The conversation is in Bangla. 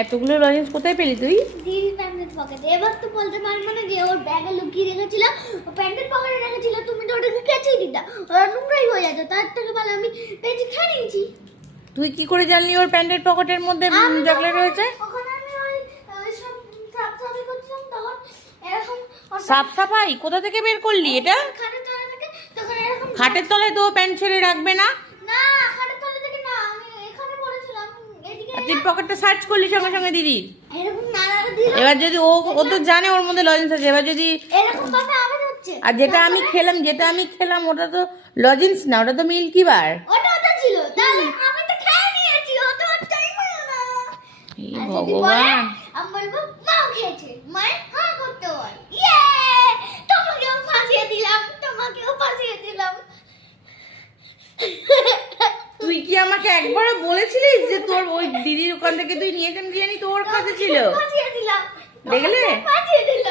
এতগুলো লজেন্স কোথায় পেলি তুই? দিদির প্যান্টের পকেটে। এবার তো বলতে পারবো না যে ওর ব্যাগে লুকিয়ে রেখেছিল, ও প্যান্টের পকেটে রেখেছিল, তুমি তো ওটাকে কেচেই দিতা, ওরা নোংরাই হয়ে যেত। তার থেকে ভালো আমি পেয়েছি, খেয়ে নিয়েছি। তুই কি করে জানলি ওর প্যান্টের পকেটের মধ্যে চকলেট রয়েছে? ওখানে আমি ওই সব সাফ-সাফাই করছিলাম, তখন এরকম সাফ সাফাই কোথা থেকে বের করলি এটা? খাটের তলা থেকে, তখন এরকম খাটের তলায় তো ও প্যান্ট ছেড়ে রাখবে না। না, খাটের তলা থেকে না, আমি এখানে পড়েছিলাম এদিকে। আর তুই পকেটটা সার্চ করলি সঙ্গে সঙ্গে দিদির। এরকম নাড়াটা দিল, এবার যদি ও তো জানে ওর মধ্যে লজেন্স আছে, এবার যদি এরকম ভাবে আওয়াজ হচ্ছে। আর যেটা আমি খেলাম ওটা তো লজেন্স না, ওটা তো মিল্কি বার। ওটা ছিল, তাহলে আমি তো খেয়ে নিয়েছি, ও তো চাই না। এই আর যদি বলে, ভগবান, আমি বলবো মাও খেয়েছে, মায়ের হ্যাঁ করতে হয়। ইয়ে, তোমাকেও ফাঁসিয়ে দিলাম, তোমাকেও ফাঁসিয়ে দিলাম। তুই কি আমাকে একবারও বলেছিলিস যে তোর ওই দিদির ওখান থেকে তুই নিয়েছেন বিরিয়ানি তোর কাছে ছিল? ফাঁসিয়ে দিলাম, দেখলে? ফাঁসিয়ে দিলাম।